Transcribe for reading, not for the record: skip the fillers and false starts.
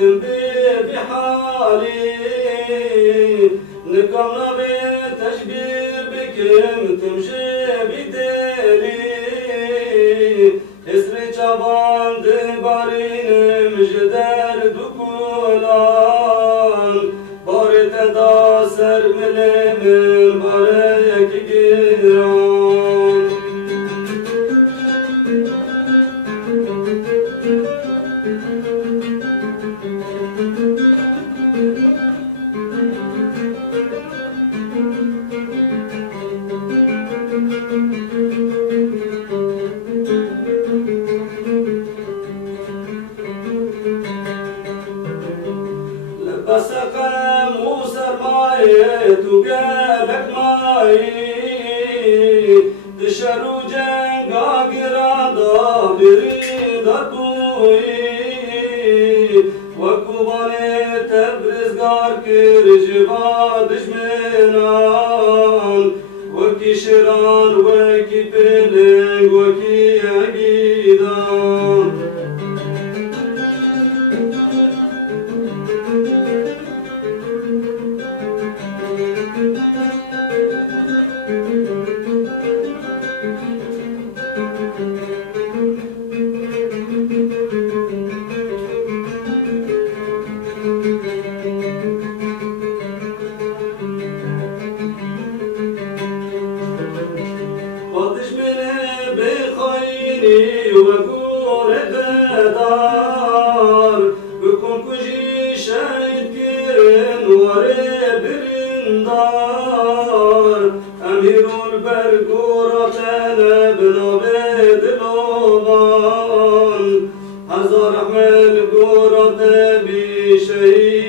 تم بحالي نقمنا بتشبير بكم تمشي بدالي اسري شبان دبارين مجدر دكولان بارت دا سر ملمن بارك جيران بسقم وسر ماي تقالك ماي تشرو جنقا قرادا بريد ابوي وكوباني تبرز قار كرجبا دشمنان وكي شران وكي بلنگ وكي عقيدان وقول بدار بكون كجي شايد كيرن وري برندار أمير البرقورة أنا بنابد الأوبان هزار أحمل قورة بشهيد